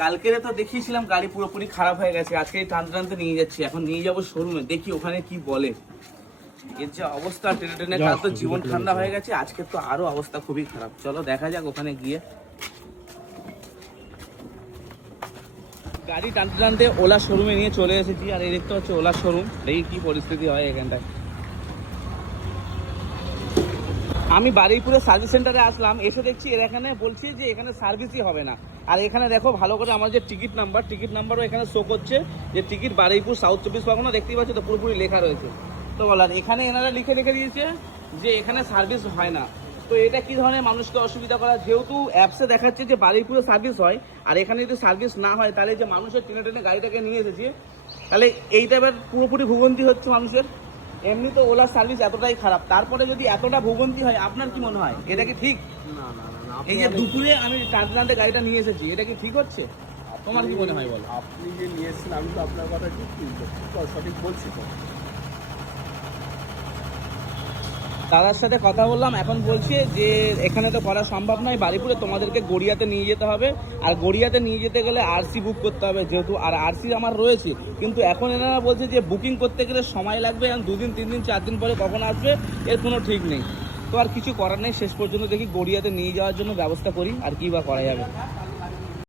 কালকে তো দেখিয়েছিলাম গাড়ি পুরোপুরি খারাপ হয়ে গেছে, আজকে টানতে টানতে নিয়ে যাচ্ছি। এখন নিয়ে যাবো শোরুমে, দেখি ওখানে কি বলে। এর যে অবস্থা টেনে টেনে কাল তো জীবন ঠান্ডা হয়ে গেছে, আজকে তো আরো অবস্থা খুবই খারাপ। চলো দেখা যাক ওখানে গিয়ে। গাড়ি টানতে টানতে ওলা শোরুমে নিয়ে চলে এসেছি, আর এই দেখতে হচ্ছে ওলা শোরুম। দেখি কি পরিস্থিতি হয় এখানটায়। আমি বারুইপুরে সার্ভিস সেন্টারে আসলাম, এসে দেখছি এর এখানে বলছি যে এখানে সার্ভিসই হবে না। আর এখানে দেখো ভালো করে আমার যে টিকিট নাম্বারও এখানে শো করছে যে টিকিট বারুইপুর সাউথ 24 পরগনা, দেখতেই পাচ্ছি তো পুরোপুরি লেখা রয়েছে। তো বলার এখানে এনারা লিখে দিয়েছে যে এখানে সার্ভিস হয় না। তো এটা কি ধরনের মানুষকে অসুবিধা করা, যেহেতু অ্যাপসে দেখাচ্ছে যে বারুইপুরে সার্ভিস হয়, আর এখানে যদি সার্ভিস না হয় তাহলে যে মানুষের টেনে টেনে গাড়িটাকে নিয়ে এসেছে, তাহলে এইটা এবার পুরোপুরি ভোগান্তি হচ্ছে মানুষের। এমনি তো ওলার সার্ভিস এতটাই খারাপ, তারপরে যদি এতটা ভোগান্তি হয়, আপনার কি মনে হয় এটা কি ঠিক? না না না, এই যে দুপুরে আমি টানতে গাড়িটা নিয়ে এসেছি, এটা কি ঠিক হচ্ছে? তোমার কি মনে হয় বলো? আপনি যে নিয়ে এসেছেন, আমি তো আপনার কথা ঠিক সঠিক বলছি তো। দাদার সাথে কথা বললাম, এখন বলছে যে এখানে তো করা সম্ভব নয়, বারুইপুরে তোমাদেরকে গড়িয়াতে নিয়ে যেতে হবে। আর গড়িয়াতে নিয়ে যেতে গেলে আরসি বুক করতে হবে, যেহেতু আর আরসি আমার রয়েছে। কিন্তু এখন এনারা বলছে যে বুকিং করতে গেলে সময় লাগবে, এবং 2 দিন 3 দিন 4 দিন পরে কখন আসবে এর কোনো ঠিক নেই। তো আর কিছু করার নেই, শেষ পর্যন্ত দেখি গড়িয়াতে নিয়ে যাওয়ার জন্য ব্যবস্থা করি, আর কি বা করা যাবে।